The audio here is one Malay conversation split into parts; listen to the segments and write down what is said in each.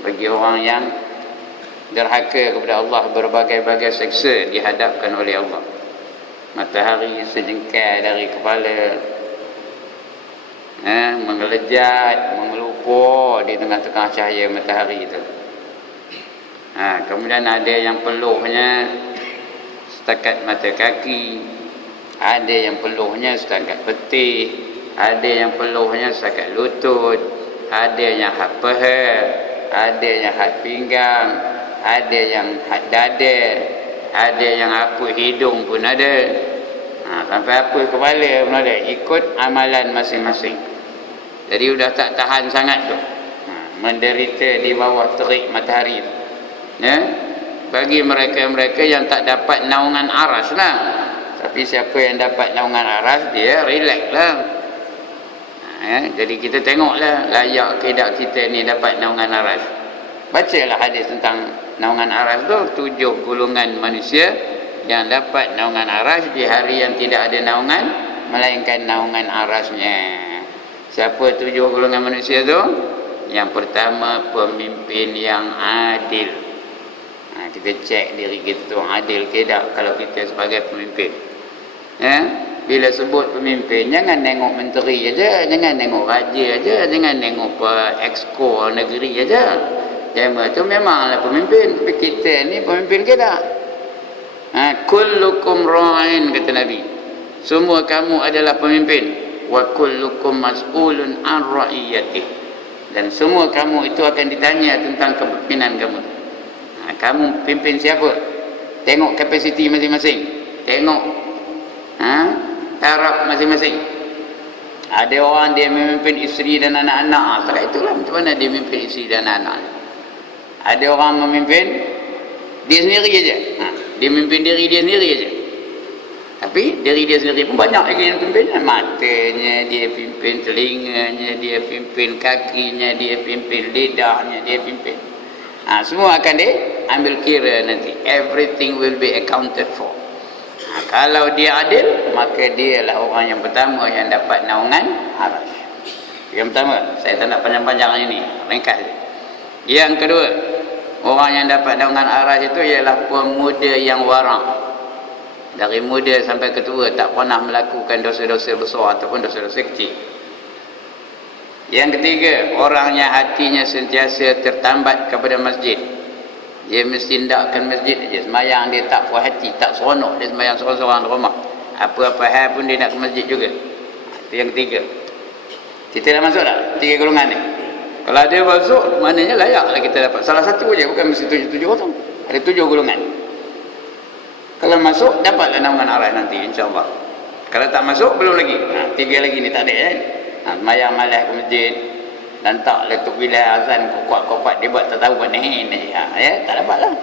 bagi orang yang derhaka kepada Allah, berbagai-bagai seksa dihadapkan oleh Allah. Matahari sejengkal dari kepala, mengelejat, mengelupur di tengah-tengah cahaya matahari itu. Kemudian ada yang peluhnya setakat mata kaki, ada yang peluhnya setakat peti, ada yang peluhnya setakat lutut, ada yang had paha, ada yang had pinggang, ada yang had dada, ada yang apa hidung pun ada, sampai apa kepala pun ada, ikut amalan masing-masing. Jadi sudah tak tahan sangat tu, menderita di bawah terik matahari tu. Bagi mereka-mereka yang tak dapat naungan aras lah. Tapi siapa yang dapat naungan aras, dia relax lah. Jadi kita tengoklah layak ke tak kita ni dapat naungan aras. Bacalah hadis tentang naungan aras tu. 7 golongan manusia yang dapat naungan aras di hari yang tidak ada naungan melainkan naungan arasnya. Siapa 7 golongan manusia tu? Yang pertama, pemimpin yang adil. Kita cek diri kita tu adil ke tak kalau kita sebagai pemimpin. Bila sebut pemimpin, jangan tengok menteri aja, jangan tengok raja aja, jangan tengok exco negeri aja. Yang tu memanglah pemimpin, tapi kita ni pemimpin ke tak? Kullukum ra'in, kata Nabi. Semua kamu adalah pemimpin. Wa kullukum mas'ulun an ra'iyatih. Dan semua kamu itu akan ditanya tentang kepemimpinan kamu. Kamu pimpin siapa? Tengok kapasiti masing-masing. Tengok taraf masing-masing. Ada orang dia memimpin isteri dan anak-anak. Setelah itulah macam mana dia memimpin isteri dan anak-anak. Ada orang memimpin dia sendiri aja. Dia memimpin diri dia sendiri aja. Tapi diri dia sendiri pun banyak lagi yang pimpin. Matanya dia pimpin, telinganya dia pimpin, kakinya dia pimpin, lidahnya dia pimpin. Semua akan diambil kira nanti. Everything will be accounted for. Kalau dia adil, maka dia lah orang yang pertama yang dapat naungan aras. Yang pertama, saya tak nak panjang-panjang ini, ringkas. Yang kedua, orang yang dapat naungan aras itu ialah pemuda yang warang. Dari muda sampai ketua tak pernah melakukan dosa-dosa besar ataupun dosa-dosa kecil. Yang ketiga, orang yang hatinya sentiasa tertambat kepada masjid. Dia mesti hendakkan masjid aja. Semayang dia tak puas hati, tak seronok. Dia semayang seorang-seorang di rumah. Apa-apa hal pun dia nak ke masjid juga. Itu yang ketiga. Kita dah masuk tak? 3 golongan ni. Kalau dia masuk, maknanya layaklah kita dapat. Salah satu je, bukan mesti 7 orang. Ada 7 golongan. Kalau masuk, dapatlah naungan aras nanti, insyaAllah. Kalau tak masuk, belum lagi. 3 lagi ni tak ada semayang malas ke masjid dan tak letup bila azan kuat-kuat dia buat tak tahu mana tak dapat lah.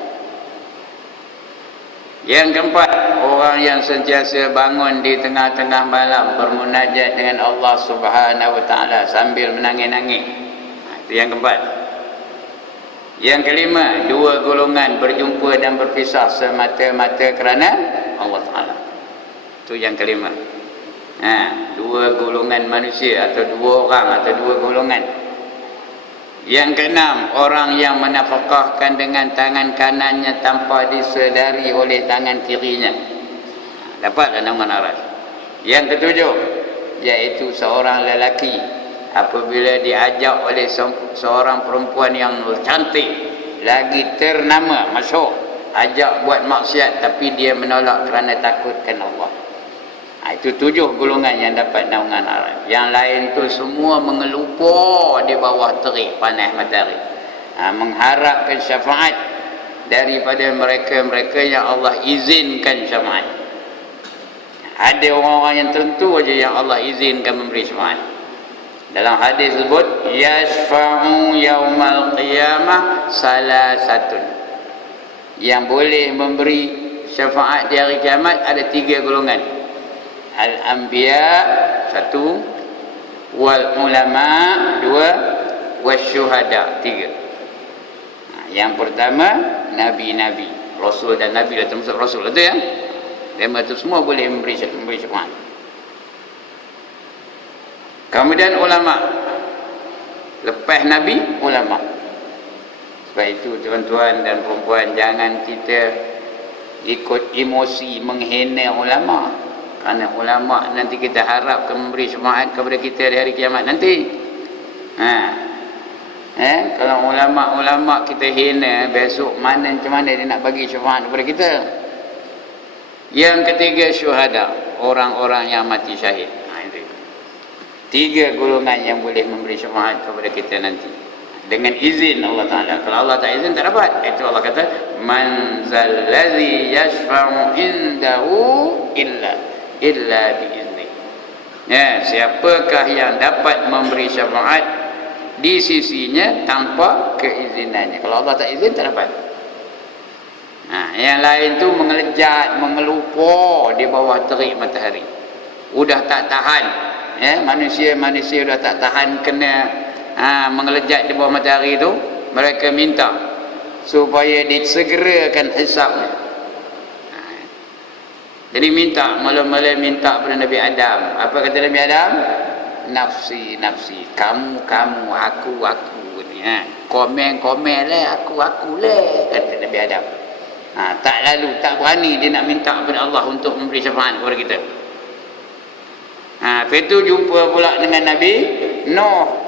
Yang keempat, orang yang sentiasa bangun di tengah-tengah malam bermunajat dengan Allah Subhanahu wa ta'ala sambil menangis-nangis. Itu yang keempat. Yang kelima, 2 golongan berjumpa dan berpisah semata-mata kerana Allah Ta'ala. Itu yang kelima. 2 golongan manusia atau 2 orang atau 2 golongan. Yang keenam, orang yang menafkahkan dengan tangan kanannya tanpa disedari oleh tangan kirinya. Dapatlah naungan aras. Yang ketujuh, iaitu seorang lelaki apabila diajak oleh seorang perempuan yang cantik, lagi ternama, masyhur, ajak buat maksiat tapi dia menolak kerana takutkan Allah. Itu 7 golongan yang dapat naungan aras. Yang lain tu semua mengelupur di bawah terik panas matahari, mengharapkan syafaat daripada mereka-mereka yang Allah izinkan syafaat. Ada orang-orang yang tertentu aja yang Allah izinkan memberi syafaat. Dalam hadis sebut yashfa'u yaumal qiyamah salasatun. Yang boleh memberi syafaat di hari kiamat ada 3 golongan. Al-anbiya 1, wal ulama 2, wasyuhada 3. Yang pertama nabi-nabi, rasul dan nabi dah termasuk rasul itu ya. Mereka itu semua boleh memberi syafaat. Kemudian ulama. Lepas nabi, ulama. Sebab itu tuan-tuan dan perempuan, jangan kita ikut emosi menghina ulama. Kerana ulama nanti kita harapkan memberi syafaat kepada kita di hari kiamat nanti. Kalau ulama-ulama kita hina, besok macam mana dia nak bagi syafaat kepada kita? Yang ketiga, syuhada, orang-orang yang mati syahid. Itu 3 golongan yang boleh memberi syafaat kepada kita nanti dengan izin Allah Ta'ala. Kalau Allah tak izin, tak dapat. Itu Allah kata, man zallazi yashfa'u indahu illa biizni. Siapakah yang dapat memberi syafaat di sisinya tanpa keizinannya? Kalau Allah tak izin, tak dapat. Yang lain tu mengelejat, mengelupo di bawah terik matahari. Udah tak tahan. Manusia udah tak tahan kena mengelejat di bawah matahari itu, mereka minta supaya disegerakan hisabnya. Jadi minta, mula-mula minta pada Nabi Adam. Apa kata Nabi Adam? Nafsi, nafsi. Kamu, aku. Komen lah, aku lah, kata Nabi Adam. Tak berani dia nak minta kepada Allah untuk memberi syafaat kepada kita. Lepas itu jumpa pula dengan Nabi Nuh.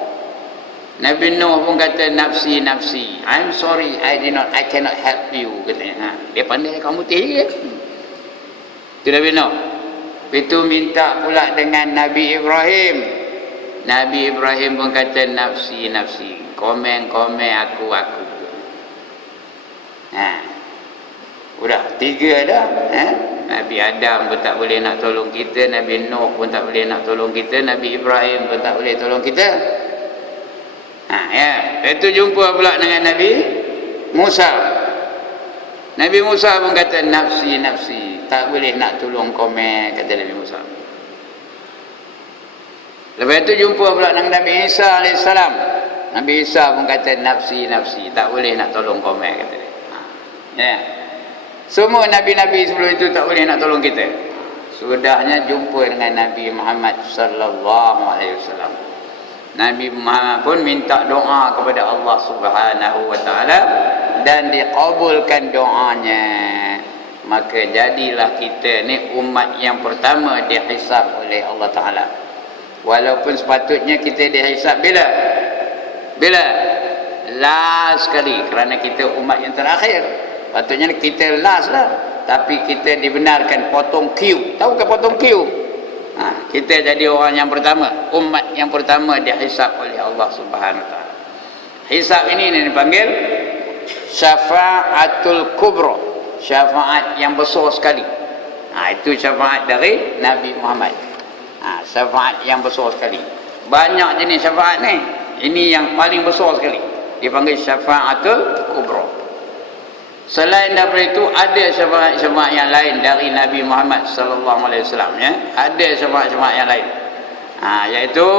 Nabi Nuh pun kata nafsi, nafsi. I'm sorry, I cannot help you, katanya. Dia pandai kamu putih ke? Itu Nabi Nuh. Itu minta pula dengan Nabi Ibrahim. Nabi Ibrahim pun kata nafsi, nafsi. Komen, aku. Udah 3 dah. Nabi Adam pun tak boleh nak tolong kita, Nabi Nuh pun tak boleh nak tolong kita, Nabi Ibrahim pun tak boleh tolong kita. Itu jumpa pula dengan Nabi Musa. Nabi Musa pun kata nafsi, nafsi. Tak boleh nak tolong komen, kata Nabi Musa. Lepas itu jumpa pula dengan Nabi Isa AS. Nabi Isa pun kata nafsi, nafsi. Tak boleh nak tolong komen, kata dia. Semua Nabi-Nabi sebelum itu tak boleh nak tolong kita. Sudahnya jumpa dengan Nabi Muhammad sallallahu alaihi wasallam. Nabi Muhammad pun minta doa kepada Allah Subhanahu wa taala dan dikabulkan doanya. Maka jadilah kita ni umat yang pertama dihisab oleh Allah Taala. Walaupun sepatutnya kita dihisab bila? Last sekali, kerana kita umat yang terakhir. Patutnya kita last lah. Tapi kita dibenarkan potong queue. Tahu ke potong queue? Kita jadi orang yang pertama, umat yang pertama dihisab oleh Allah Subhanahu wa taala. Hisab ini dipanggil syafa'atul kubra, syafaat yang besar sekali. Itu syafaat dari Nabi Muhammad. Syafaat yang besar sekali. Banyak jenis syafaat ni. Ini yang paling besar sekali. Dipanggil syafa'atul kubra. Selain daripada itu, ada syafaat-syafaat yang lain dari Nabi Muhammad sallallahu alaihi wasallam, ya. Ada syafaat-syafaat yang lain. Iaitu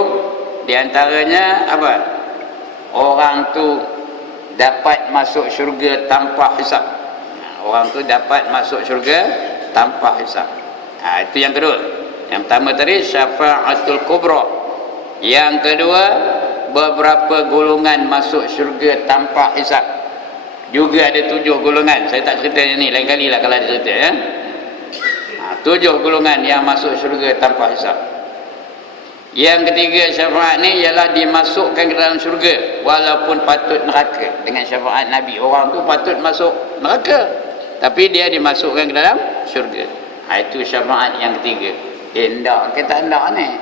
di antaranya apa? Orang tu dapat masuk syurga tanpa hisab. Orang tu dapat masuk syurga tanpa hisab. Itu yang kedua. Yang pertama tadi syafa'atul kubra. Yang kedua, beberapa golongan masuk syurga tanpa hisab. Juga ada 7 golongan. Saya tak cerita ni, lain kali lah kalau ada cerita, ya. 7 golongan yang masuk syurga tanpa hisab. Yang ketiga syafaat ni ialah dimasukkan ke dalam syurga walaupun patut neraka. Dengan syafaat Nabi, orang tu patut masuk neraka, tapi dia dimasukkan ke dalam syurga. Itu syafaat yang ketiga. Ndak ke tak ndak ni?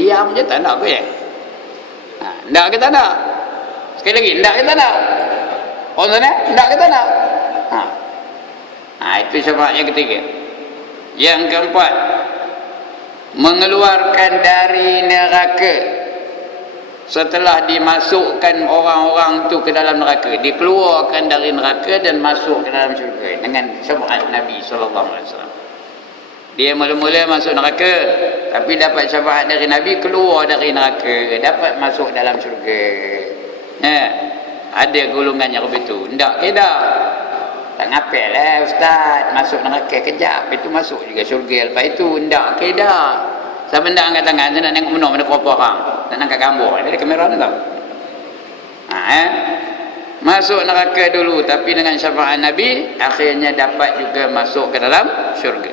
Diam je tak nak ke? Ndak ke tak nak? Sekali lagi, ndak ke tak nak? Orang sana, ndak ke tak nak? Itu syafaat yang ketiga. Yang keempat, mengeluarkan dari neraka setelah dimasukkan orang-orang tu ke dalam neraka, dikeluarkan dari neraka dan masuk ke dalam syurga dengan syafaat Nabi SAW. Dia mula-mula masuk neraka, tapi dapat syafaat dari Nabi, keluar dari neraka, dapat masuk dalam syurga. Ada golongan yang begitu. Ndak ke dah? Tak ngapel lah ustaz, masuk neraka kejap, itu masuk juga syurga lepas itu. Ndak ke dah? Siapa ndak angkat tangan? Saya nak tengok mana kelapa orang. Tak nak angkat gambar. Ada kamera ni tau. masuk neraka dulu, tapi dengan syafaat Nabi akhirnya dapat juga masuk ke dalam syurga.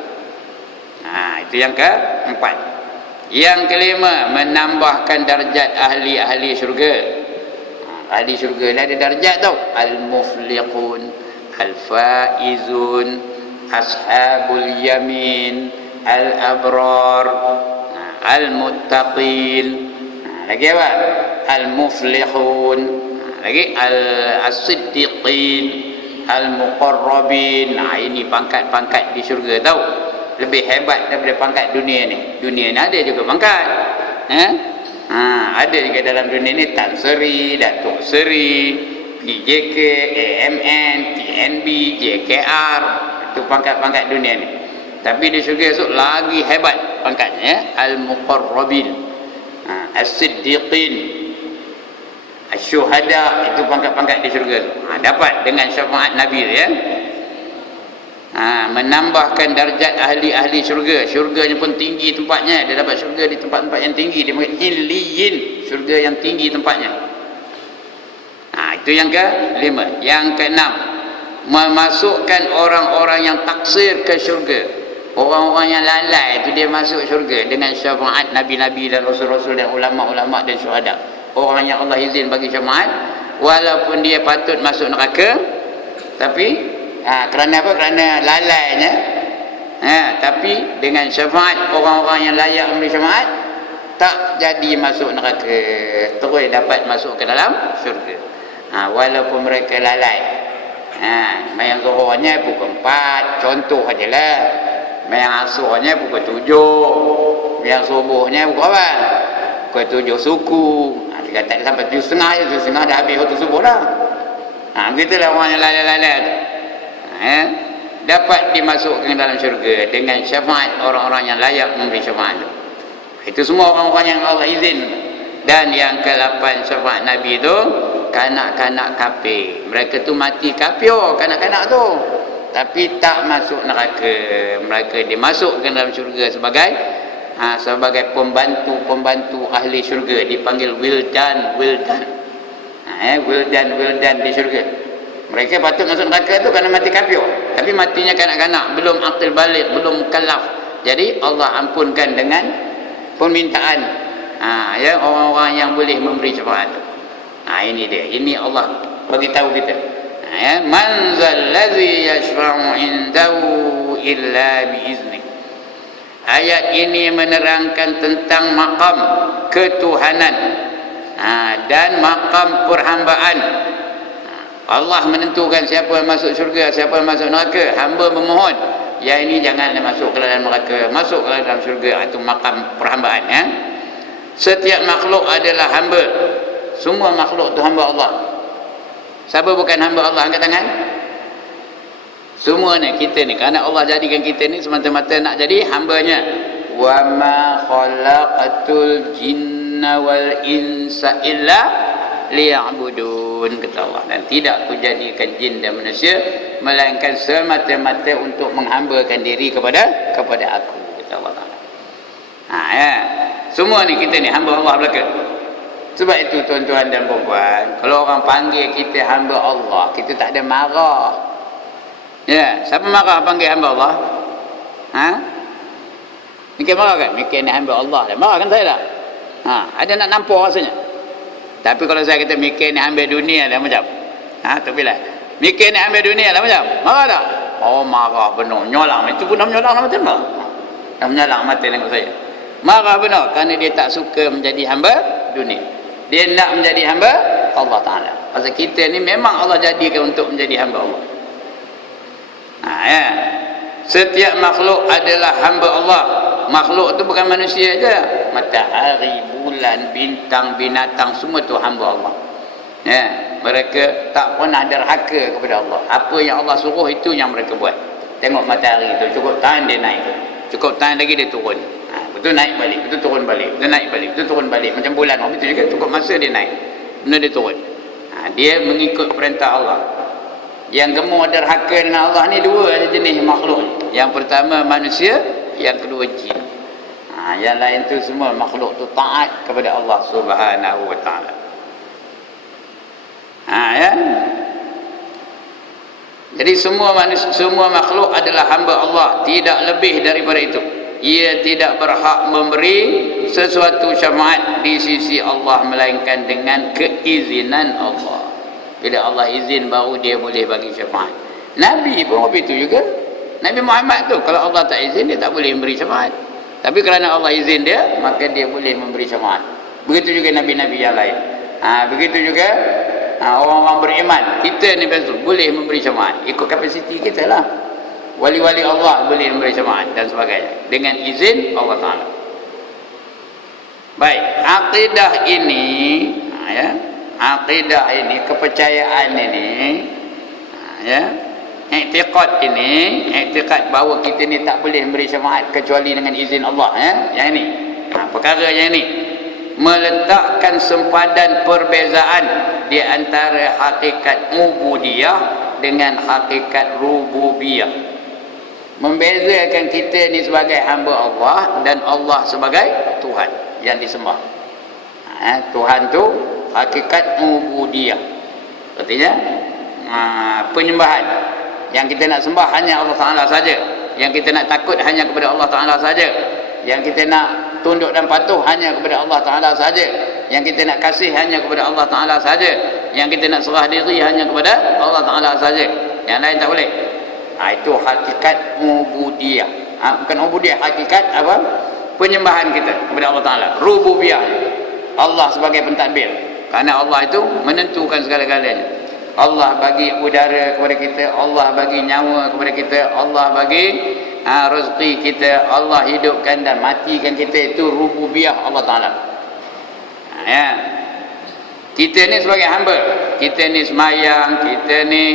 Itu yang keempat. Yang kelima, menambahkan darjat ahli-ahli syurga. Ahli syurga ni ada darjat tau. Al-mufliqun, al-faizun, ashabul yamin, al-abrar, al-muttaqin. Lagi apa? Al-muflihun. Lagi al-siddiqin, al-muqarrabin. Ini pangkat-pangkat di syurga tau. Lebih hebat daripada pangkat dunia ni. Dunia ni ada juga pangkat. Ada juga dalam dunia ni Tan Seri, Datuk Seri, PJK, AMN, TNB, JKR. Itu pangkat-pangkat dunia ni. Tapi di syurga esok lagi hebat pangkatnya, al-muqarrabin, as-siddiqin, asy-syuhada. Itu pangkat-pangkat di syurga tu. Dapat dengan syafaat Nabi ya. Menambahkan darjat ahli-ahli syurga. Syurganya pun tinggi tempatnya. Dia dapat syurga di tempat-tempat yang tinggi. Dia panggil illiyin, syurga yang tinggi tempatnya. Itu yang kelima. Yang keenam, memasukkan orang-orang yang taksir ke syurga. Orang-orang yang lalai itu dia masuk syurga dengan syafaat Nabi-Nabi dan Rasul-Rasul dan ulama-ulama dan syuhada. Orang yang Allah izin bagi syafaat, walaupun dia patut masuk neraka, tapi kerana apa? Kerana lalainya. Tapi dengan syafaat orang-orang yang layak memberi syafaat, tak jadi masuk neraka, terus dapat masuk ke dalam syurga. Walaupun mereka lalai. Mayang zuhurnya pukul 4, contoh ajalah. Mayang asrnya pukul 7. Mayang subuhnya pukul apa? Pukul 7 suku. Dia kata sampai 7.30 je, 7.30 dah habis waktu subuh dah. Begitulah orang yang lalai-lalai tu. Dapat dimasukkan dalam syurga dengan syafaat orang-orang yang layak memberi syafaat. Itu semua orang-orang yang Allah izin. Dan yang ke-8 syafaat Nabi itu, kanak-kanak kafir. Mereka tu mati kafir, kanak-kanak tu, tapi tak masuk neraka. Mereka dimasukkan dalam syurga sebagai sebagai pembantu ahli syurga. Dipanggil wildan. Wildan di syurga. Mereka patut masuk neraka tu kerana mati kafir, tapi matinya kanak-kanak, belum akil balik, belum kalaf. Jadi Allah ampunkan dengan permintaan orang-orang yang boleh memberi syafaat. Ini dia. Ini Allah bagi tahu kita. Man zallazi yashfa'u indahu illa biizni. Ayat ini menerangkan tentang makam ketuhanan dan makam perhambaan. Allah menentukan siapa yang masuk syurga, siapa yang masuk neraka. Hamba memohon, yang ini janganlah masuk ke dalam neraka, masuk ke dalam syurga. Itu makam perhambaan. Setiap makhluk adalah hamba. Semua makhluk itu hamba Allah. Siapa bukan hamba Allah? Angkat tangan. Semua ni, kita ni, kerana Allah jadikan kita ni semata-mata nak jadi hambanya. Wa ma khalaqatul jinna wal insa illa liya'budun, kata Allah. Dan tidak kujadikan jin dan manusia melainkan semata-mata untuk menghambakan diri kepada aku, kata Allah Taala. Semua ni kita ni hamba Allah belaka. Sebab itu tuan-tuan dan puan-puan, kalau orang panggil kita hamba Allah, kita tak ada marah. Siapa marah panggil hamba Allah? Mikir marah kan? Mikir ni hamba Allah. Marah kan saya tak? Ada nak nampak rasanya. Tapi kalau saya kata mikir ni ambil dunia dah macam, tak bila mikir ni ambil dunia dah macam, marah tak? Oh, marah benar, nyolang. Itu pun dah menyolang mata dah. Dah menyolang mata tengok saya. Marah benar kerana dia tak suka menjadi hamba dunia. Dia nak menjadi hamba Allah Ta'ala. Pasal kita ni memang Allah jadikan untuk menjadi hamba Allah. Setiap makhluk adalah hamba Allah. Makhluk tu bukan manusia je. Matahari, bulan, bintang, binatang, semua tu hamba Allah. Mereka tak pernah derhaka kepada Allah. Apa yang Allah suruh itu yang mereka buat. Tengok matahari tu, cukup tahan dia naik, cukup tahan lagi dia turun. Betul naik balik, betul turun balik, betul naik balik, betul turun balik. Macam bulan, betul juga, cukup masa dia naik, benar dia turun. Dia mengikut perintah Allah. Yang gemuk derhaka dengan Allah ni dua jenis makhluk. Yang pertama manusia, yang kedua jin. Yang lain tu semua makhluk tu taat kepada Allah Subhanahu wa taala. Jadi semua manusia, semua makhluk adalah hamba Allah, tidak lebih daripada itu. Ia tidak berhak memberi sesuatu syafaat di sisi Allah melainkan dengan keizinan Allah. Bila Allah izin baru dia boleh bagi syafaat. Nabi pun begitu juga. Nabi Muhammad tu kalau Allah tak izin dia tak boleh memberi syafaat. Tapi kerana Allah izin dia, maka dia boleh memberi syafaat. Begitu juga nabi-nabi yang lain. Begitu juga orang-orang beriman, kita ni betul boleh memberi syafaat ikut kapasiti kita lah. Wali-wali Allah boleh memberi syafaat dan sebagainya dengan izin Allah Ta'ala. Baik, akidah ini akidah ini, kepercayaan ini i'tiqad ini, i'tiqad bahawa kita ni tak boleh memberi syafaat kecuali dengan izin Allah, yang ini perkara yang ini meletakkan sempadan perbezaan di antara hakikat ubudiyah dengan hakikat rububiyah. Membezakan kita ni sebagai hamba Allah dan Allah sebagai Tuhan yang disembah. Tuhan tu hakikat ubudiyah. Artinya penyembahan yang kita nak sembah hanya Allah Ta'ala saja, yang kita nak takut hanya kepada Allah Ta'ala saja, yang kita nak tunduk dan patuh hanya kepada Allah Ta'ala saja, yang kita nak kasih hanya kepada Allah Ta'ala saja, yang kita nak serah diri hanya kepada Allah Ta'ala saja, yang lain tak boleh. Itu hakikat ubudiyah. Bukan ubudiyah, hakikat apa? Penyembahan kita kepada Allah Ta'ala. Rububiyah, Allah sebagai pentadbir, kerana Allah itu menentukan segala-galanya. Allah bagi udara kepada kita, Allah bagi nyawa kepada kita, Allah bagi rezeki kita, Allah hidupkan dan matikan kita. Itu rububiyah Allah Ta'ala. Kita ni sebagai hamba, kita ni semayang, kita ni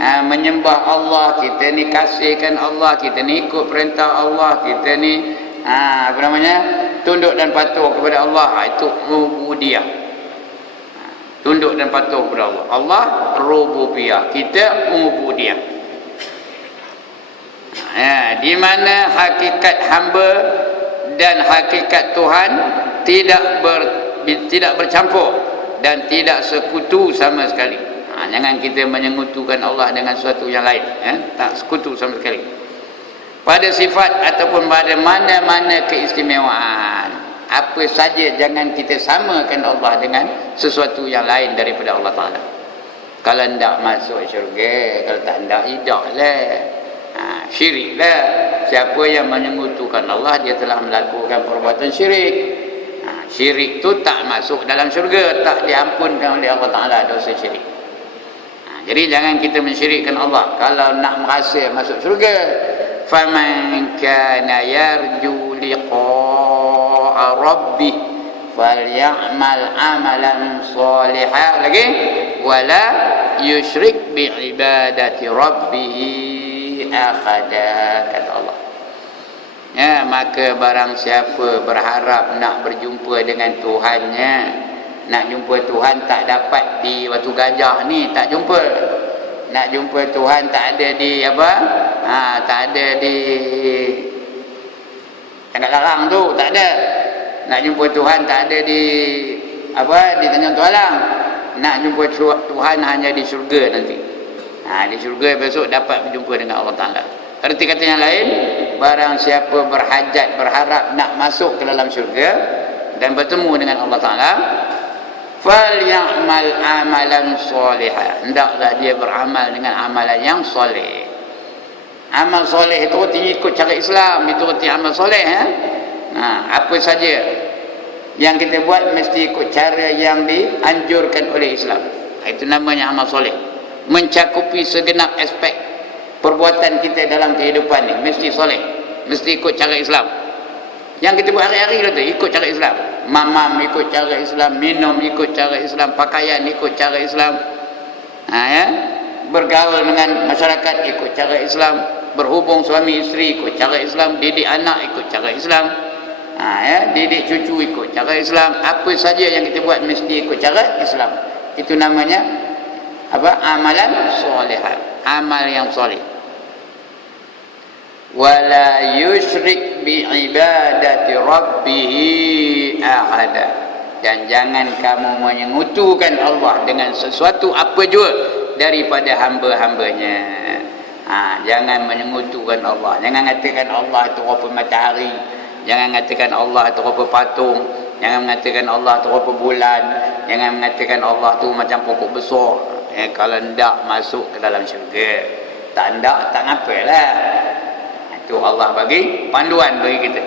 menyembah Allah, kita ni kasihkan Allah, kita ni ikut perintah Allah, kita ni tunduk dan patuh kepada Allah. Itu rububiyah, tunduk dan patuh kepada Allah. Allah rububiyah, kita ubudiyah. Di mana hakikat hamba dan hakikat Tuhan tidak bercampur dan tidak sekutu sama sekali. Jangan kita menyekutukan Allah dengan sesuatu yang lain, tak sekutu sama sekali pada sifat ataupun pada mana-mana keistimewaan. Apa saja jangan kita samakan Allah dengan sesuatu yang lain daripada Allah Ta'ala. Kalau tidak masuk syurga, kalau tak hendak hiduplah, syiriklah. Siapa yang menyekutukan Allah, dia telah melakukan perbuatan syirik. Syirik tu tak masuk dalam syurga, tak diampunkan oleh Allah Ta'ala dosa syirik. Jadi jangan kita mensyirikkan Allah. Kalau nak merasa masuk syurga, faman kana yarju liqa'a rabbih falyamal amalan shalihan, lagi wala yusyrik bi ibadati rabbih ahada, kata Allah. Maka barang siapa berharap nak berjumpa dengan Tuhannya, nak jumpa Tuhan tak dapat di Batu Gajah ni, tak jumpa. Nak jumpa Tuhan tak ada di apa? Tak ada di Tanah Larang tu, tak ada. Nak jumpa Tuhan tak ada di apa? Di Tanjung Tualang. Nak jumpa Tuhan hanya di syurga nanti. Di syurga besok dapat berjumpa dengan Allah Ta'ala. Arti kata yang lain, barang siapa berhajat, berharap nak masuk ke dalam syurga dan bertemu dengan Allah Ta'ala, falyamal amalan shalihan, hendaklah dia beramal dengan amalan yang soleh. Amal soleh itu artinya ikut cara Islam, itu arti amal soleh. Apa saja yang kita buat mesti ikut cara yang dianjurkan oleh Islam. Itu namanya amal soleh. Mencakupi segenap aspek perbuatan kita dalam kehidupan ni mesti soleh, mesti ikut cara Islam. Yang kita buat hari-hari tu ikut cara Islam. Mamam ikut cara Islam, minum ikut cara Islam, pakaian ikut cara Islam, bergaul dengan masyarakat ikut cara Islam, berhubung suami isteri ikut cara Islam, didik anak ikut cara Islam, didik cucu ikut cara Islam. Apa saja yang kita buat mesti ikut cara Islam. Itu namanya apa? Amalan solehah, amal yang soleh. Wala yusyrik bi ibadati rabbih ahada, dan jangan kamu menyekutukan Allah dengan sesuatu apa jua daripada hamba-hambanya. Jangan menyengutukan Allah. Jangan mengatakan Allah itu rupa matahari. Jangan mengatakan Allah itu rupa patung. Jangan mengatakan Allah itu rupa bulan. Jangan mengatakan Allah itu macam pokok besar. Kalau tidak masuk ke dalam syurga. Tak ndak, tak ngapalah. Itu Allah bagi panduan bagi kita.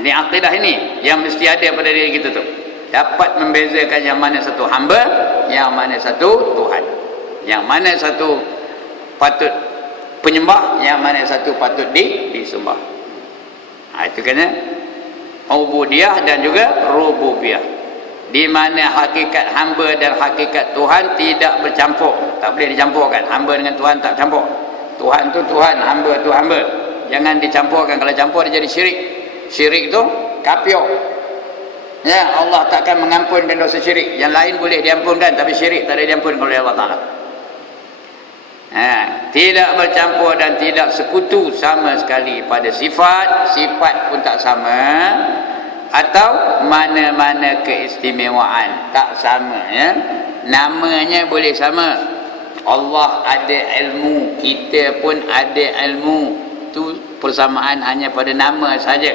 Ini akidah ini yang mesti ada pada diri kita tu. Dapat membezakan yang mana satu hamba, yang mana satu Tuhan. Yang mana satu patut penyembah, yang mana satu patut disembah. Itu kena ubudiyah dan juga rububiyah. Di mana hakikat hamba dan hakikat Tuhan tidak bercampur. Tak boleh dicampurkan. Hamba dengan Tuhan tak campur. Tuhan tu Tuhan, hamba tu hamba. Jangan dicampurkan. Kalau campur dia jadi syirik. Syirik tu kafir. Ya, Allah takkan mengampunkan dosa syirik. Yang lain boleh diampunkan, tapi syirik tak boleh diampunkan oleh Allah Ta'ala. Tidak bercampur dan tidak sekutu sama sekali pada sifat. Sifat pun tak sama. Atau mana-mana keistimewaan tak sama, ya. Namanya boleh sama. Allah ada ilmu, kita pun ada ilmu. Tu persamaan hanya pada nama saja.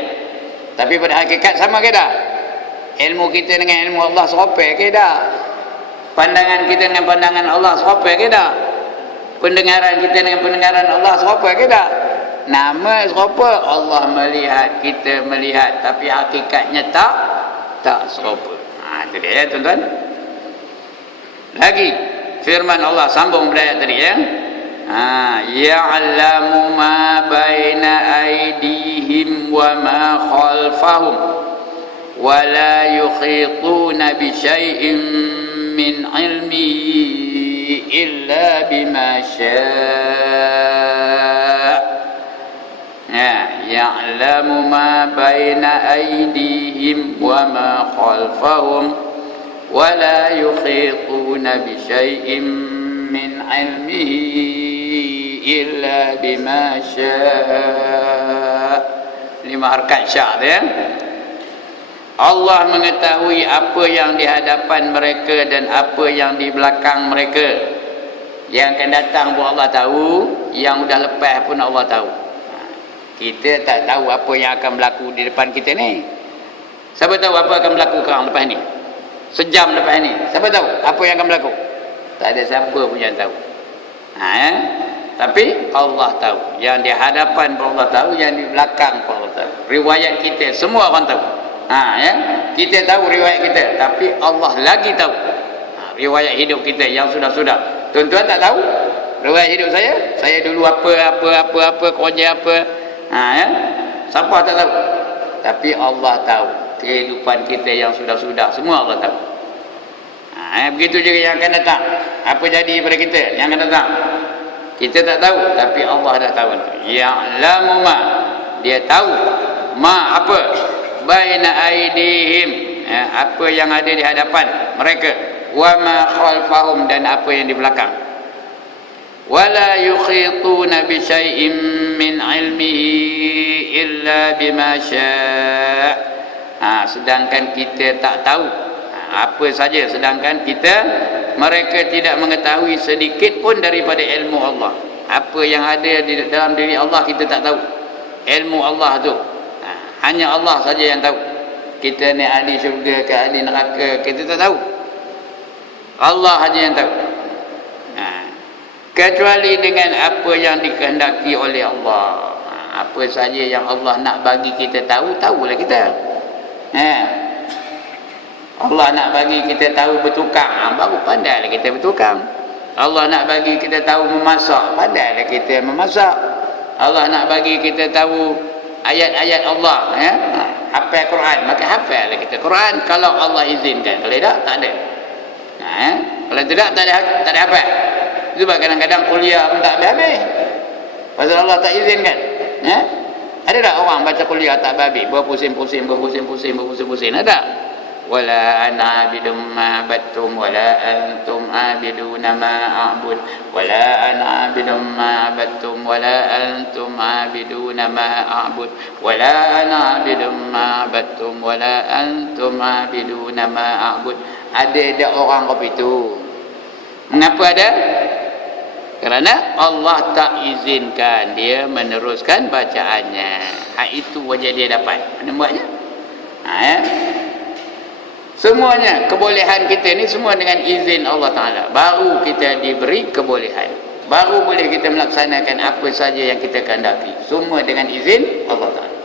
Tapi pada hakikat sama ke tak? Ilmu kita dengan ilmu Allah serupa ke tak? Pandangan kita dengan pandangan Allah serupa ke tak? Pendengaran kita dengan pendengaran Allah serupa ke tak? Nama serupa, Allah melihat, kita melihat, tapi hakikatnya tak serupa. Itu dia, ya tuan-tuan. Lagi firman Allah sambung pada ayat tadi, ya. Ya'lamu ma baina aydihim wa ma khalfahum wa la yukhituna bi syai'in min ilmihi illa bima syaa'. Ya'lamu ma baina aydihim wa ma khalfahum wa la yukhituna bi syai'in min ilmihi illa bima syaa'. 5 harakat syaa' ya. Allah mengetahui apa yang di hadapan mereka dan apa yang di belakang mereka. Yang akan datang pun Allah tahu, yang sudah lepas pun Allah tahu. Kita tak tahu apa yang akan berlaku di depan kita ni. Siapa tahu apa akan berlaku sekarang lepas ni? Sejam lepas ni. Siapa tahu apa yang akan berlaku? Tak ada siapa pun yang tahu. Tapi Allah tahu. Yang di hadapan pun Allah tahu, yang di belakang pun Allah tahu. Riwayat kita semua orang tahu. Kita tahu riwayat kita, tapi Allah lagi tahu. Riwayat hidup kita yang sudah-sudah. Tuan-tuan tak tahu riwayat hidup saya? Saya dulu apa, kerja apa. Siapa tak tahu? Tapi Allah tahu. Kehidupan kita yang sudah-sudah semua Allah tahu. Begitu juga yang akan datang. Apa jadi pada kita yang akan datang? Kita tak tahu, tapi Allah dah tahu. Ya'lamu ma, dia tahu. Ma apa? Baina aydihim, apa yang ada di hadapan mereka. Wa ma khalfahum, dan apa yang di belakang. Wala yukhituna bi syai'in min ilmihi illa bima syaa'. Sedangkan kita tak tahu apa saja, sedangkan mereka tidak mengetahui sedikit pun daripada ilmu Allah. Apa yang ada di dalam diri Allah kita tak tahu. Ilmu Allah tu hanya Allah saja yang tahu. Kita ni ahli syurga ke ahli neraka, kita tak tahu. Allah saja yang tahu. Kecuali dengan apa yang dikehendaki oleh Allah. Apa saja yang Allah nak bagi kita tahu, tahulah kita. Allah nak bagi kita tahu bertukang, baru pandailah kita bertukang. Allah nak bagi kita tahu memasak, pandailah kita memasak. Allah nak bagi kita tahu ayat-ayat Allah, hafal Quran, maka hafallah kita Quran kalau Allah izinkan. Kalau tidak, tak ada. Kalau tidak, tak ada hafal. Sebab kadang-kadang kuliah pun tak habis-habis. Pasal Allah tak izinkan. Ada tak orang baca kuliah tak habis? Berpusing-pusing. Ada? Wala ana abidum ma battum wala antum abiduna ma a'bud wala ana abidum ma battum wala antum abiduna ma a'bud wala ana abidum ma battum wala antum abiduna ma a'bud. Ada orang begitu. Mengapa ada? Kerana Allah tak izinkan dia meneruskan bacaannya. Itu wajah dia dapat. Mana buatnya? Ya. Semuanya kebolehan kita ni semua dengan izin Allah Ta'ala. Baru kita diberi kebolehan. Baru boleh kita melaksanakan apa saja yang kita kehendaki. Semua dengan izin Allah Ta'ala.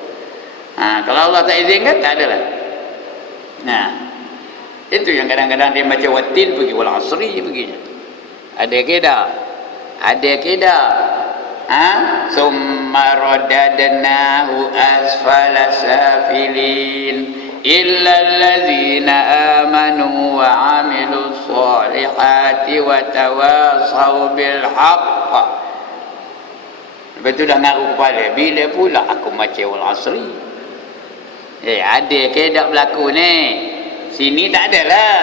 Kalau Allah tak izinkan, tak adalah. Itu yang kadang-kadang dia baca watin pergi wal asri pergi. Ada kedah. Summa radadnahu asfala safilin illa allazina amanu wa amilus solihati wa tawasaw bil haqq. Lepas tu dah ngaruh kepala, bila pula aku baca wal asri? Ada kedah berlaku ni. Sini tak adalah.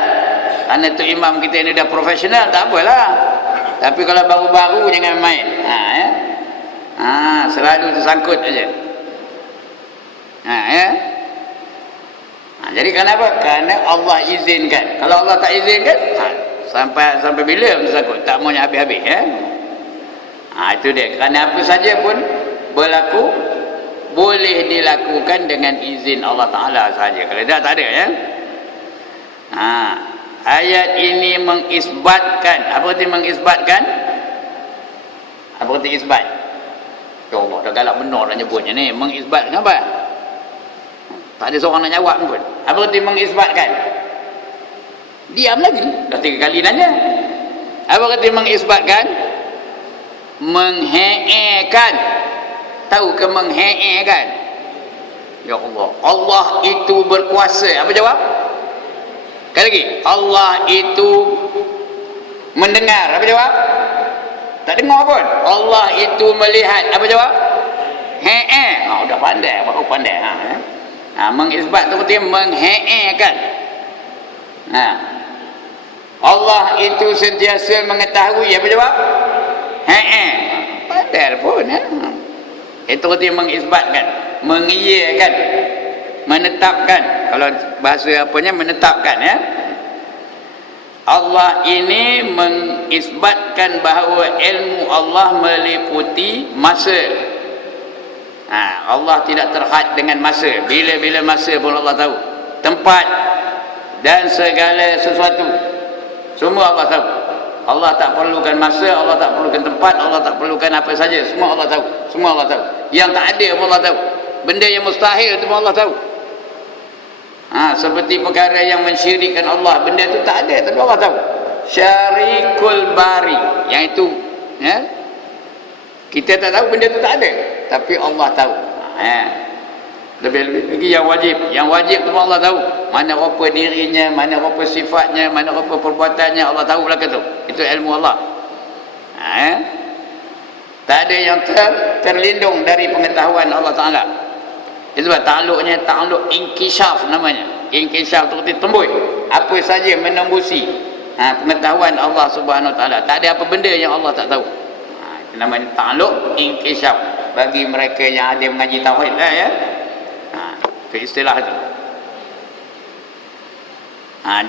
Kerana tu imam kita ni dah profesional, tak apalah. Tapi kalau baru-baru jangan main. Selalu tersangkut aja. Jadi kenapa? Kerana Allah izinkan. Kalau Allah tak izinkan, sampai bila tersangkut? Tak maunya habis-habis. Itu dia. Kerana apa saja pun berlaku, boleh dilakukan dengan izin Allah Ta'ala saja. Kalau tak ada ya. Ayat ini mengisbatkan. Apa arti mengisbatkan? Apa arti isbat? Ya Allah, dah galak benar dah nyebutnya ni. Mengisbatkan apa? Tak ada seorang nak jawab pun. Apa arti mengisbatkan? Diam lagi. Dah 3 kali nanya. Apa arti mengisbatkan? Menghe'ekan. Tahu ke menghe'ekan? Ya Allah. Allah itu berkuasa. Apa jawab? Sekali lagi. Allah itu mendengar. Apa jawab? Tak dengar pun. Allah itu melihat. Apa jawab? Dah pandai. Baru pandai. Mengisbat tu berarti menghe'ekan. Allah itu sentiasa mengetahui. Apa jawab? Pandai pun. Itu berarti mengisbatkan, mengiyakan, menetapkan. Kalau bahasa apanya, menetapkan ya. Allah ini mengisbatkan bahawa ilmu Allah meliputi masa. Allah tidak terhad dengan masa. Bila-bila masa pun Allah tahu. Tempat dan segala sesuatu, semua Allah tahu. Allah tak perlukan masa, Allah tak perlukan tempat, Allah tak perlukan apa saja. Semua Allah tahu. Semua Allah tahu. Yang tak ada pun Allah tahu. Benda yang mustahil itu pun Allah tahu. Seperti perkara yang mensyirikkan Allah, benda itu tak ada tapi Allah tahu. Syarikul bari, yang itu ya, kita tak tahu, benda itu tak ada tapi Allah tahu. Lebih-lebih lagi yang wajib tu Allah tahu. Mana rupa dirinya, mana rupa sifatnya, mana rupa perbuatannya, Allah tahu belaka tu. Itu ilmu Allah. Tak ada yang terlindung dari pengetahuan Allah Ta'ala. Itu sebab takluknya takluk inkishaf namanya. Inkishaf tu berarti tembus. Apa saja menembusi pengetahuan Allah Subhanahu Wa Ta'ala. Tak ada apa benda yang Allah tak tahu. Itu namanya takluk inkishaf. Bagi mereka yang ada mengaji tauhid lah ya. Itu istilah itu.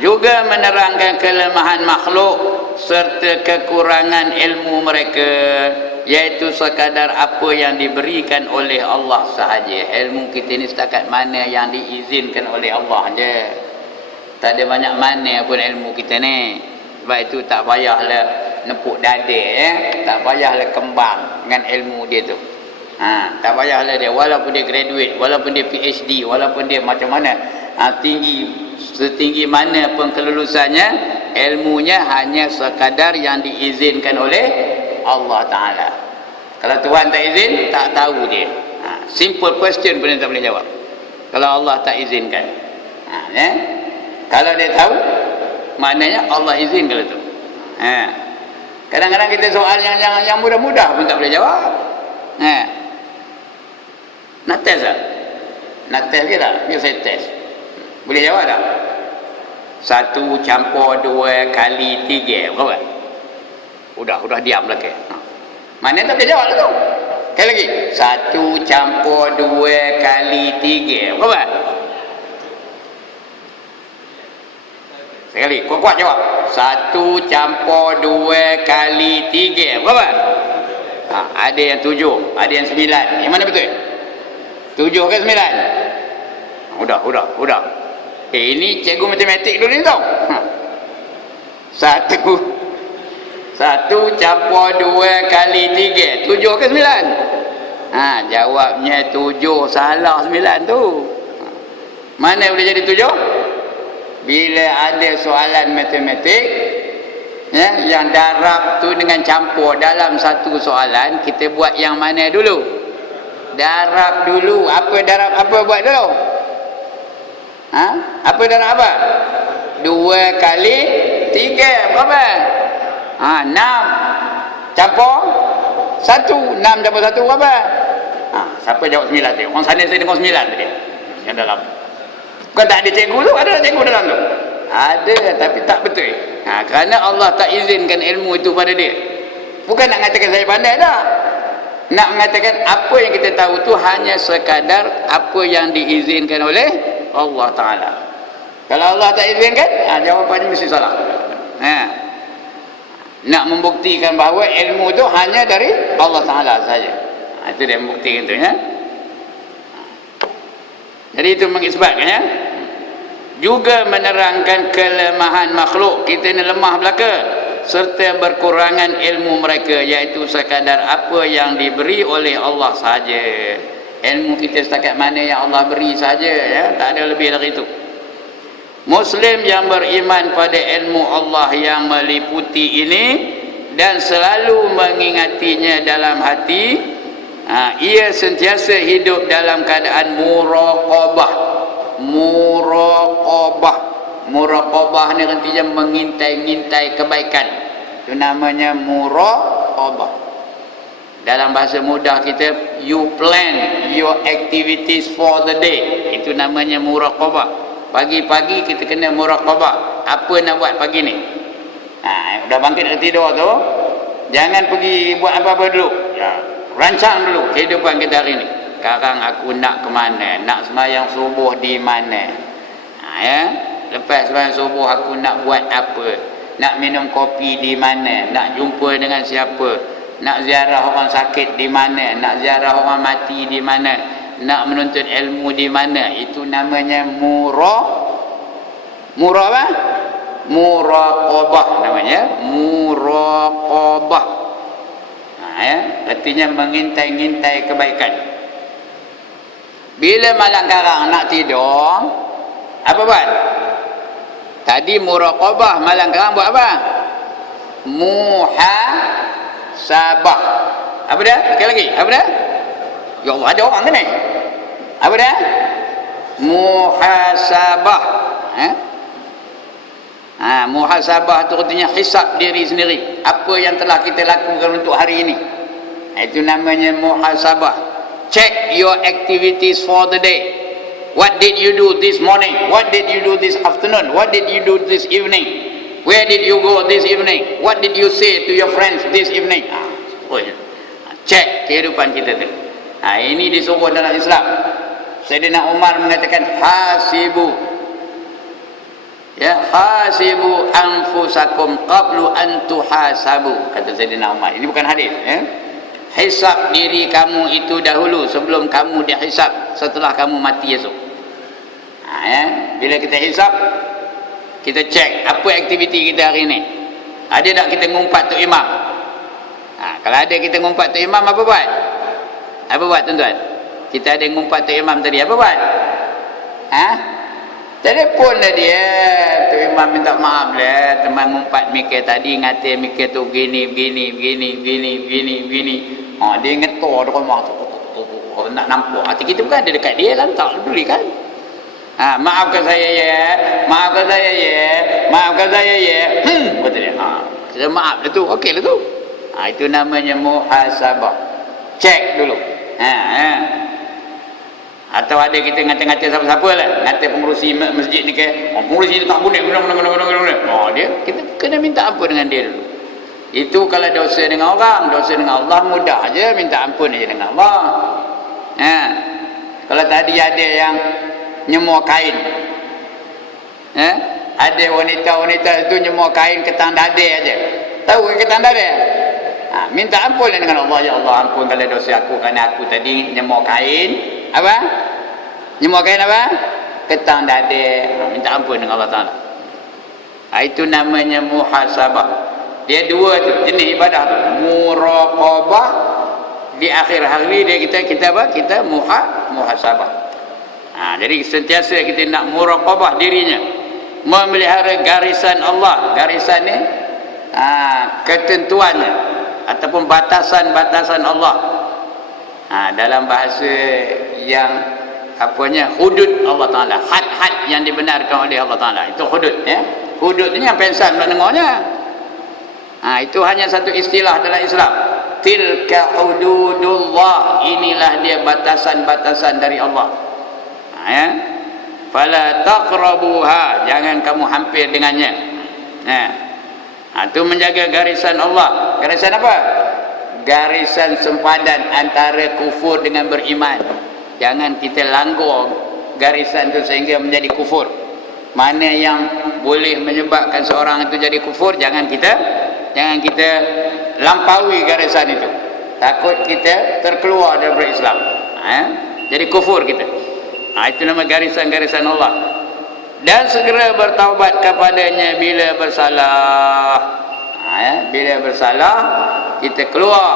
Juga menerangkan kelemahan makhluk serta kekurangan ilmu mereka, iaitu sekadar apa yang diberikan oleh Allah sahaja. Ilmu kita ni setakat mana yang diizinkan oleh Allah je. Tak ada banyak mana pun ilmu kita ni. Sebab itu tak payahlah nepuk dada ya. Tak payahlah kembang dengan ilmu dia tu. Tak payahlah dia, walaupun dia graduate, walaupun dia PhD, walaupun dia macam mana, setinggi mana pun kelulusannya, ilmunya hanya sekadar yang diizinkan oleh Allah Ta'ala. Kalau Tuhan tak izin, tak tahu dia. Simple question pun dia tak boleh jawab kalau Allah tak izinkan. Ya? Kalau dia tahu, maknanya Allah izin kalau tu. Kadang-kadang kita soal yang mudah-mudah pun tak boleh jawab. Nak test tak? Nak test ke tak? Biar saya test. Boleh jawab tak? 1 campur 2 kali 3 berapa? Udah diam lagi. Mana tak boleh jawab lah tu? Sekali lagi. 1 campur 2 kali 3 berapa? Sekali, kuat-kuat jawab. 1 campur 2 kali 3. Berapa? Ada yang 7, ada yang 9. Yang mana betul? 7 ke 9? Udah. Ini cikgu matematik dulu ni tau. 1 campur 2 kali 3. 7 ke 9? Jawabnya 7. Salah 9 tu. Mana boleh jadi 7? Bila ada soalan matematik yang darab tu dengan campur dalam satu soalan, kita buat yang mana dulu? Darab dulu. Apa darab apa buat dulu? Apa darab apa? 2 kali 3 berapa? 6 campur 1. 6 campur 1 berapa? Siapa jawab 9 tadi? Orang sana saya dengar 9 tadi. Yang dalam. Bukan tak ada cikgu tu, ada cikgu dalam tu. Ada, tapi tak betul. Kerana Allah tak izinkan ilmu itu pada dia. Bukan nak mengatakan saya pandai dah. Nak mengatakan apa yang kita tahu tu hanya sekadar apa yang diizinkan oleh Allah Ta'ala. Kalau Allah tak izinkan, jawapannya mesti salah. Nak membuktikan bahawa ilmu tu hanya dari Allah Ta'ala saja. Itu dia membuktikan tu ya. Jadi itu mengisbatkan ya. Juga menerangkan kelemahan makhluk. Kita ni lemah belaka, serta berkurangan ilmu mereka, iaitu sekadar apa yang diberi oleh Allah saja. Ilmu kita setakat mana yang Allah beri saja ya, tak ada lebih dari itu. Muslim yang beriman pada ilmu Allah yang meliputi ini dan selalu mengingatinya dalam hati, ia sentiasa hidup dalam keadaan muraqabah ni artinya mengintai-ngintai kebaikan. Itu namanya muraqabah. Dalam bahasa mudah kita, you plan your activities for the day. Itu namanya muraqabah. Pagi-pagi kita kena muraqabah. Apa nak buat pagi ni? Dah bangkit dari tidur tu, jangan pergi buat apa-apa dulu. Rancang dulu kehidupan kita hari ni. Sekarang aku nak ke mana? Nak sembahyang subuh di mana? Lepas sembahyang subuh aku nak buat apa? Nak minum kopi di mana? Nak jumpa dengan siapa? Nak ziarah orang sakit di mana? Nak ziarah orang mati di mana? Nak menuntut ilmu di mana? Itu namanya apa? Muraqabah namanya. Muraqabah. Artinya mengintai-ngintai kebaikan. Bila malam karang nak tidur, apa buat? Tadi muraqabah, malam karang buat apa? Muhasabah. Apa dia? Sekali lagi. Apa dia? Ya Allah, ada orang kan ni? Apa dia? Muhasabah. Muhasabah tu artinya hisab diri sendiri. Apa yang telah kita lakukan untuk hari ini. Itu namanya muhasabah. Check your activities for the day. What did you do this morning? What did you do this afternoon? What did you do this evening? Where did you go this evening? What did you say to your friends this evening? Check kehidupan kita tu. Ini disuruh dalam Islam. Sayyidina Umar mengatakan hasibu. Hasibu anfusakum qablu an tuhasabu, kata Sayyidina Umar. Ini bukan hadis ya. Hisab diri kamu itu dahulu sebelum kamu dihisab setelah kamu mati esok. Bila kita hisab, kita cek apa aktiviti kita hari ini. Ada tak kita ngumpat Tok Imam? Kalau ada kita ngumpat Tok Imam, apa buat? Apa buat tuan-tuan? Kita ada ngumpat Tok Imam tadi, apa buat? Telefon lah dia, Tok Imam minta maaf lah, teman ngumpat mikir tadi, ngata mikir tu begini. Dia ngetor di rumah tu, nak nampak. Hati kita bukan ada dekat dia, lantak peduli kan? Maafkan saya ya, maafkan saya ya. Kata dia, saya maaf lah tu, okey lah tu. Itu namanya muhasabah. Cek dulu. Atau ada kita ngata-ngata siapa-siapa lah, ngata pengurusi masjid ni ke, pengurusi ni tak boleh guna. Dia, kita kena minta ampun dengan dia dulu. Itu kalau dosa dengan orang. Dosa dengan Allah mudah aja, minta ampun aja dengan Allah. Kalau tadi ada yang nyemur kain, Ada wanita-wanita itu nyemua kain ketang dada aja. Tahu ke ketang dada? Minta ampun dengan Allah. Ya Allah, ampun kalau dosa aku kerana aku tadi nyemua kain apa? Nyemua kain apa? Ketang dada. Minta ampun dengan Allah Taala. Itu namanya muhasabah. Dia dua tu jenis ibadah tu. Muraqabah, di akhir hari dia kita apa? Kita muhasabah. Jadi sentiasa kita nak muraqabah dirinya, memelihara garisan Allah. Garisan ni ketentuannya ataupun batasan-batasan Allah. Dalam bahasa yang apanya, hudud Allah Taala, had-had yang dibenarkan oleh Allah Taala, itu hudud ya. Hudud ni yang pensan nak dengarnya. Itu hanya satu istilah dalam Islam. Tilka hududullah, inilah dia batasan-batasan dari Allah. Fala taqrabuha, jangan kamu hampir dengannya. Itu menjaga garisan Allah. Garisan apa? Garisan sempadan antara kufur dengan beriman. Jangan kita langgar garisan itu sehingga menjadi kufur. Mana yang boleh menyebabkan seorang itu jadi kufur, jangan kita lampaui garisan itu. Takut kita terkeluar daripada Islam. Jadi kufur kita. Itu nama garisan-garisan Allah. Dan segera bertaubat kepadanya bila bersalah. Bila bersalah kita keluar,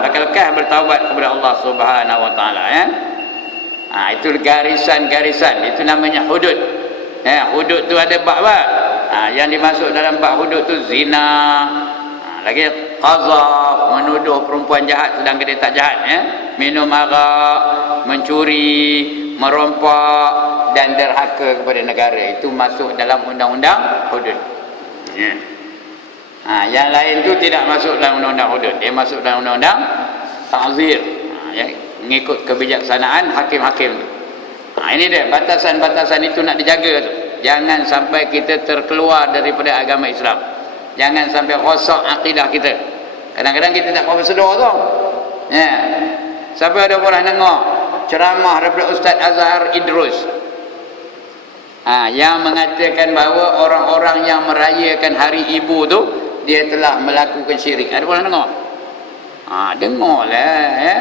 lekas bertaubat kepada Allah Subhanahu Wa Taala. Itu garisan-garisan. Itu namanya hudud. Hudud tu ada bab apa? Yang dimasuk dalam bab hudud tu zina, lagi qazaf, menuduh perempuan jahat sedangkan dia tak jahat, minum arak, mencuri, merompak dan derhaka kepada negara. Itu masuk dalam undang-undang hudud. Yang lain tu tidak masuk dalam undang-undang hudud. Dia masuk dalam undang-undang ta'zir, mengikut kebijaksanaan hakim-hakim tu. Ini dia batasan-batasan itu nak dijaga tu. Jangan sampai kita terkeluar daripada agama Islam. Jangan sampai rosak akidah kita. Kadang-kadang kita tak apa sedar tu. Siapa ada pernah dengar ceramah daripada Ustaz Azhar Idrus, yang mengatakan bahawa orang-orang yang merayakan hari ibu tu dia telah melakukan syirik. Ada pernah dengar? Dengarlah.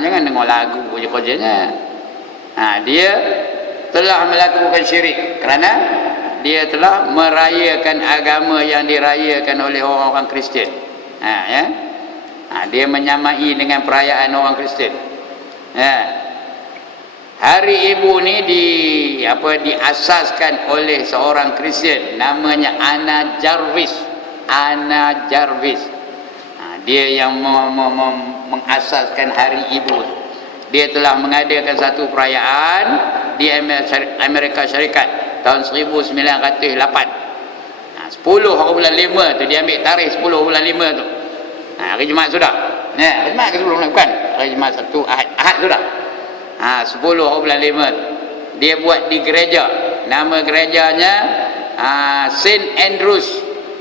Jangan dengar lagu je kerjanya. Dia telah melakukan syirik kerana dia telah merayakan agama yang dirayakan oleh orang-orang Kristian. Dia menyamai dengan perayaan orang Kristian. Hari ibu ni diasaskan oleh seorang Kristian namanya Anna Jarvis. Anna Jarvis. Dia yang mengasaskan hari ibu. Dia telah mengadakan satu perayaan di Amerika Syarikat tahun 1908. 10 hari bulan 5 tu dia ambil tarikh 10 bulan 5 tu. Hari Jumaat sudah. Hari Jumaat ke sebelum bukan? Hari Jumaat Sabtu Ahad sudah. 10 hari bulan 5 tu. Dia buat di gereja. Nama gerejanya St. Andrews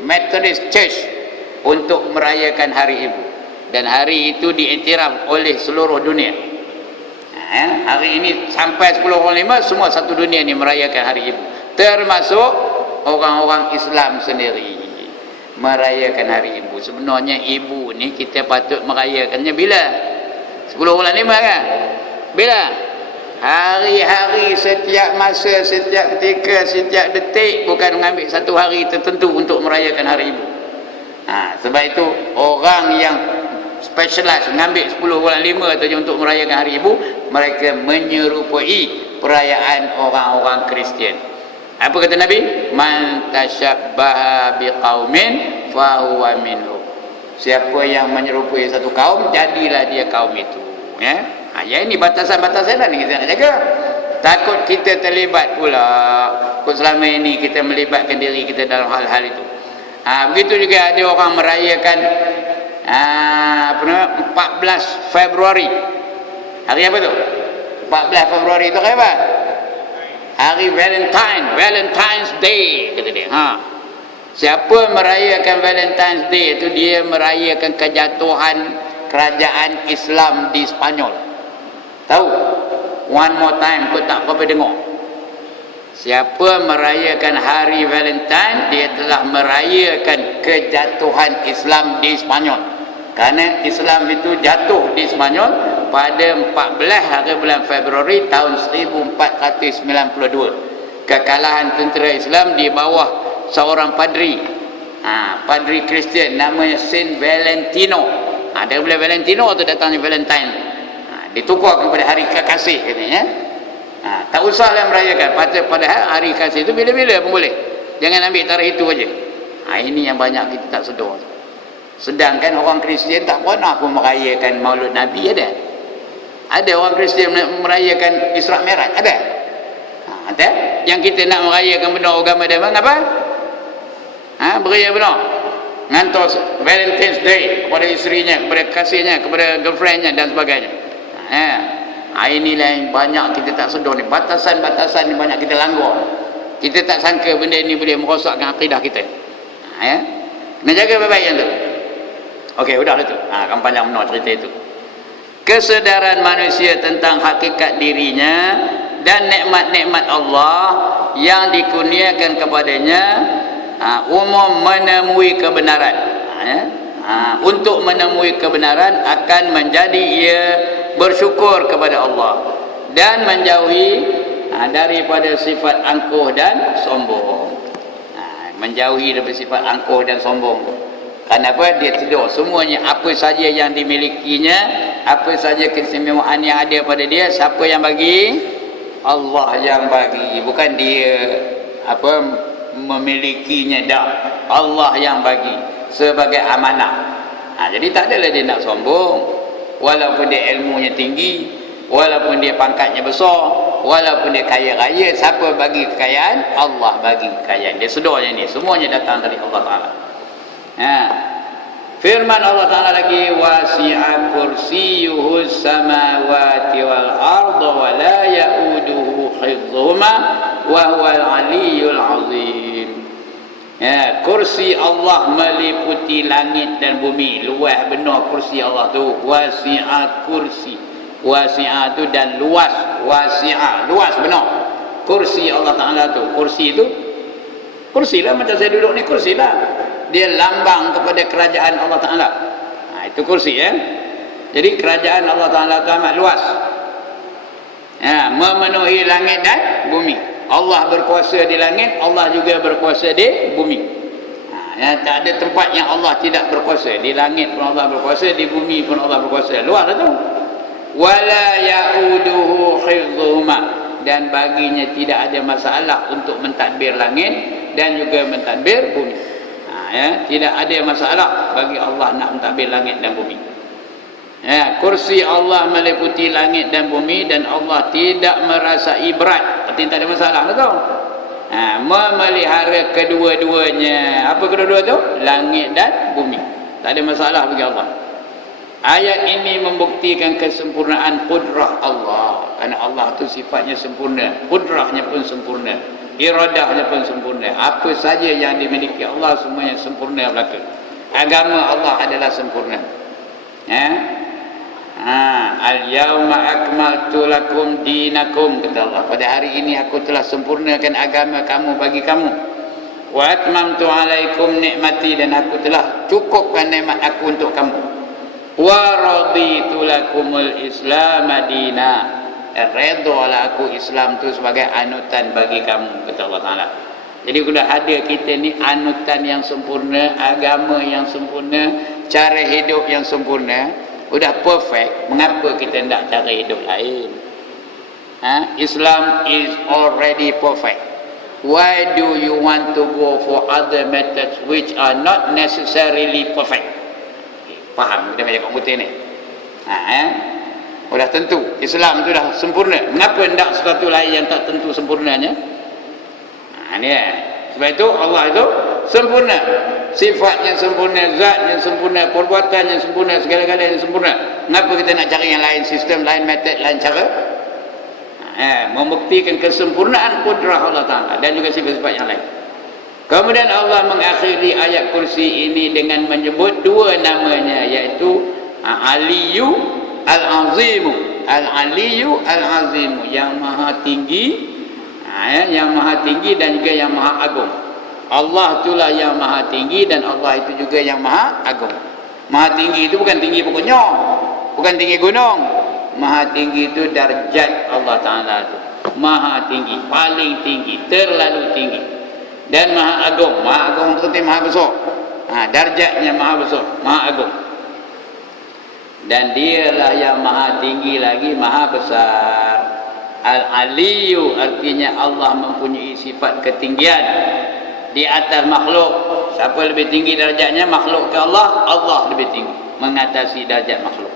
Methodist Church untuk merayakan hari ibu. Dan hari itu diiktiraf oleh seluruh dunia. Hari ini sampai 10.5 semua satu dunia ni merayakan hari ibu, termasuk orang-orang Islam sendiri merayakan hari ibu. Sebenarnya ibu ni kita patut merayakannya bila? 10 bulan 5 kan? Bila? Hari-hari, setiap masa, setiap ketika, setiap detik, bukan mengambil satu hari tertentu untuk merayakan hari ibu. Sebab itu orang yang specialize mengambil 10 bulan 5 saja untuk merayakan hari ibu, mereka menyerupai perayaan orang-orang Kristian. Apa kata Nabi? Man tashabbaha biqaumin fahuwa minhum. Siapa yang menyerupai satu kaum, jadilah dia kaum itu. Yang ini batasan-batasan lah ni kita nak jaga. Takut kita terlibat pula. Kau selama ini kita melibatkan diri kita dalam hal-hal itu. Begitu juga ada orang merayakan 14 Februari. Hari apa tu? 14 Februari itu hari apa? Hari Valentine's Day kata dia. Siapa merayakan Valentine's Day itu, dia merayakan kejatuhan kerajaan Islam di Spanyol. Tahu? One more time, kau tak apa dengar. Siapa merayakan hari Valentine, dia telah merayakan kejatuhan Islam di Spanyol. Kerana Islam itu jatuh di Spanyol pada 14 hari bulan Februari tahun 1492. Kekalahan tentera Islam di bawah seorang padri, padri Kristian namanya Saint Valentino. Dari bulan Valentino tu datangnya Valentine. Ditukar kepada hari kekasih katanya. Tak usahlah merayakan pada hari kasih itu bila-bila pun boleh. Jangan ambil tarikh itu aja. Ini yang banyak kita tak sedar. Sedangkan orang Kristian tak pernah pun merayakan Maulud Nabi, ada? Ada orang Kristian merayakan Isra Mi'raj, ada? Ada? Yang kita nak merayakan benar agama dia apa? Beraya benar. Ngantor Valentine's Day kepada isterinya, kepada kasihnya, kepada girlfriendnya dan sebagainya. Inilah yang banyak kita tak sedar ni. Batasan-batasan ni banyak kita langgar. Kita tak sangka benda ni boleh merosakkan akidah kita. Kena jaga baik-baik yang tu. Okey, udah lah tu. Kan panjang benar cerita itu. Kesedaran manusia tentang hakikat dirinya dan nikmat-nikmat Allah yang dikurniakan kepadanya, umum menemui kebenaran. Untuk menemui kebenaran akan menjadi ia bersyukur kepada Allah dan menjauhi daripada sifat angkuh dan sombong. Menjauhi daripada sifat angkuh dan sombong. Kenapa? Dia tidak semuanya apa saja yang dimilikinya, apa saja keistimewaan yang ada pada dia, siapa yang bagi? Allah yang bagi, bukan dia memilikinya dah. Allah yang bagi sebagai amanah. Jadi tak adalah dia nak sombong. Walaupun dia ilmunya tinggi, walaupun dia pangkatnya besar, walaupun dia kaya raya, siapa bagi kekayaan? Allah bagi kekayaan. Dia sedarnya ni, semuanya datang dari Allah Ta'ala. Firman Allah Ta'ala lagi, wasi'a kursiyuhu samawati wal arda wa la ya'uduhu hifdhuhuma wa huwal aliyyul azim. Kursi Allah meliputi langit dan bumi. Luas benar kursi Allah tu. Wasi'a kursi. Wasi'a tu dan luas. Wasi'a, luas benar kursi Allah Ta'ala tu. Kursi tu, kursi lah macam saya duduk ni, kursi lah. Dia lambang kepada kerajaan Allah Ta'ala. Itu kursi Jadi kerajaan Allah Ta'ala tu amat luas. Memenuhi langit dan bumi. Allah berkuasa di langit, Allah juga berkuasa di bumi. Tak ada tempat yang Allah tidak berkuasa. Di langit pun Allah berkuasa, di bumi pun Allah berkuasa. Luas lah tu. Wala ya'uduhu hifdhuhuma, dan baginya tidak ada masalah untuk mentadbir langit dan juga mentadbir bumi. Tidak ada masalah bagi Allah nak mentadbir langit dan bumi. Kursi Allah meliputi langit dan bumi dan Allah tidak merasai berat. Artinya tak ada masalah lah tau. Memelihara kedua-duanya. Apa kedua-dua tu? Langit dan bumi. Tak ada masalah bagi Allah. Ayat ini membuktikan kesempurnaan kudrah Allah. Kerana Allah tu sifatnya sempurna, kudrahnya pun sempurna, iradahnya pun sempurna. Apa saja yang dimiliki Allah semuanya sempurna berlaku. Agama Allah adalah sempurna. Al-yawma akmaltu lakum dinakum, kata Allah, pada hari ini aku telah sempurnakan agama kamu bagi kamu. Wa atmamtu alaikum nikmati, dan aku telah cukupkan nikmat aku untuk kamu. Wa raditu lakumul islam madina, redalah aku Islam tu sebagai anutan bagi kamu, kata Allah Ta'ala. Jadi sudah ada kita ni anutan yang sempurna, agama yang sempurna, cara hidup yang sempurna. Sudah perfect, mengapa kita tidak cara hidup lain? Islam is already perfect. Why do you want to go for other methods which are not necessarily perfect? Faham kita baca komputer ni? Sudah tentu Islam itu dah sempurna. Mengapa tidak sesuatu lain yang tak tentu sempurnanya? Sebab itu Allah itu sempurna, sifat yang sempurna, zat yang sempurna, perbuatan yang sempurna, segala-galanya yang sempurna. Kenapa kita nak cari yang lain, sistem lain, metod lain, cara? Membuktikan kesempurnaan kudrah Allah Ta'ala dan juga sifat-sifat yang lain. Kemudian Allah mengakhiri ayat kursi ini dengan menyebut dua namanya, iaitu Aliyu Al-Azimu. Al-Aliyu Al-Azimu, yang maha tinggi Yang maha tinggi dan juga yang maha agung. Allah itulah yang maha tinggi dan Allah itu juga yang maha agung. Maha tinggi itu bukan tinggi pokoknya, bukan tinggi gunung. Maha tinggi itu darjat Allah Ta'ala itu maha tinggi, paling tinggi, terlalu tinggi. Dan maha agung berarti maha besar. Darjatnya maha besar, maha agung. Dan dialah yang maha tinggi lagi, maha besar. Al-Aliyu artinya Allah mempunyai sifat ketinggian di atas makhluk. Siapa lebih tinggi darjatnya? Makhluk ke Allah, Allah lebih tinggi mengatasi darjat makhluk.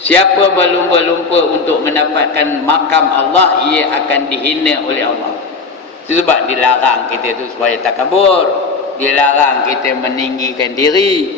Siapa berlumba-lumba untuk mendapatkan makam Allah, ia akan dihina oleh Allah. Itu sebab dilarang kita itu supaya takabur, dilarang kita meninggikan diri,